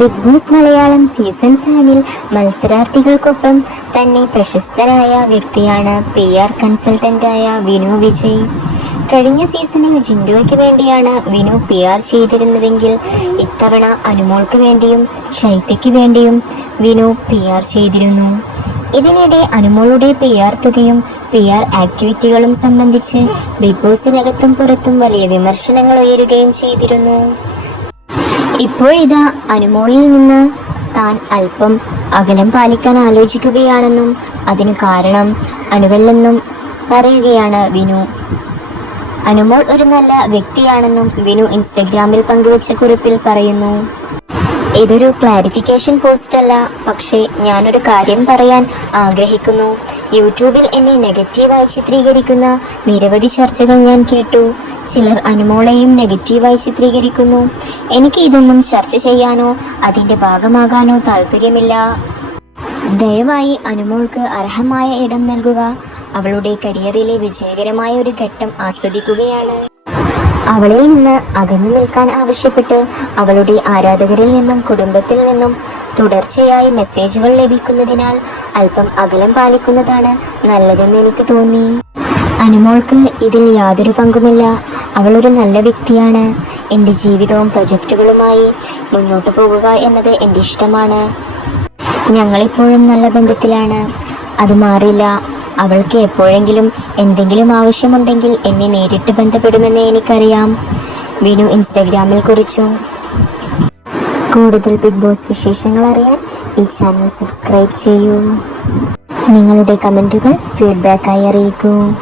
Big boss Malayalam season സെവനിൽ മത്സരാർത്ഥികൾക്കൊപ്പം തന്നെ പ്രശസ്തരായ വ്യക്തിയാണ് പി ആർ കൺസൾട്ടന്റായ വിനു വിജയ്. കഴിഞ്ഞ സീസണിൽ ജിൻഡോയ്ക്ക് വേണ്ടിയാണ് വിനു പി ആർ ചെയ്തിരുന്നതെങ്കിൽ ഇത്തവണ അനുമോൾക്ക് വേണ്ടിയും ശൈത്യയ്ക്ക് വേണ്ടിയും വിനു പി ആർ ചെയ്തിരുന്നു. ഇതിനിടെ അനുമോളുടെ പി ആർ തുകയും പി ആർ ആക്ടിവിറ്റികളും സംബന്ധിച്ച് ബിഗ് ബോസിനകത്തും പുറത്തും വലിയ വിമർശനങ്ങൾ ഉയരുകയും ചെയ്തിരുന്നു. ഇപ്പോഴിതാ അനുമോളിൽ നിന്ന് താൻ അല്പം അകലം പാലിക്കാൻ ആലോചിക്കുകയാണെന്നും അതിന് കാരണം അനുവല്ലെന്നും പറയുകയാണ് വിനു. അനുമോൾ ഒരു നല്ല വ്യക്തിയാണെന്നും വിനു ഇൻസ്റ്റഗ്രാമിൽ പങ്കുവച്ച കുറിപ്പിൽ പറയുന്നു. ഇതൊരു ക്ലാരിഫിക്കേഷൻ പോസ്റ്റ് അല്ല പക്ഷേ ഞാനൊരു കാര്യം പറയാൻ ആഗ്രഹിക്കുന്നു. യൂട്യൂബിൽ എന്നെ നെഗറ്റീവായി ചിത്രീകരിക്കുന്ന നിരവധി ചർച്ചകൾ ഞാൻ കേട്ടു. ചിലർ അനുമോളെയും നെഗറ്റീവായി ചിത്രീകരിക്കുന്നു. എനിക്ക് ഇതൊന്നും ചർച്ച ചെയ്യാനോ അതിന്റെ ഭാഗമാകാനോ താല്പര്യമില്ല ദയവായി അനുമോൾക്ക് അർഹമായ ഇടം നൽകുക. അവളുടെ കരിയറിലെ വിജയകരമായ ഒരു ഘട്ടം ആസ്വദിക്കുകയാണ്. അവളിൽ നിന്ന് അകന്നു നിൽക്കാൻ ആവശ്യപ്പെട്ട് അവളുടെ ആരാധകരിൽ നിന്നും കുടുംബത്തിൽ നിന്നും തുടർച്ചയായി മെസ്സേജുകൾ ലഭിക്കുന്നതിനാൽ അല്പം അകലം പാലിക്കുന്നതാണ് നല്ലതെന്ന് എനിക്ക് തോന്നി. അനുമോൾക്ക് ഇതിൽ യാതൊരു പങ്കുമില്ല. അവളൊരു നല്ല വ്യക്തിയാണ്. എന്റെ ജീവിതവും പ്രൊജക്റ്റുകളുമായി മുന്നോട്ട് പോകുക എന്നത് എന്റെ ഇഷ്ടമാണ്. ഞങ്ങളിപ്പോഴും നല്ല ബന്ധത്തിലാണ്. അത് മാറില്ല. അവൾക്ക് എപ്പോഴെങ്കിലും എന്തെങ്കിലും ആവശ്യമുണ്ടെങ്കിൽ എന്നെ നേരിട്ട് ബന്ധപ്പെടുമെന്ന് എനിക്കറിയാം. വിനു ഇൻസ്റ്റഗ്രാമിൽ കുറിച്ചു. കൂടുതൽ ബിഗ് ബോസ് വിശേഷങ്ങൾ അറിയാൻ ഈ ചാനൽ സബ്സ്ക്രൈബ് ചെയ്യൂ. നിങ്ങളുടെ കമന്റുകൾ ഫീഡ്ബാക്കായി അറിയിക്കൂ.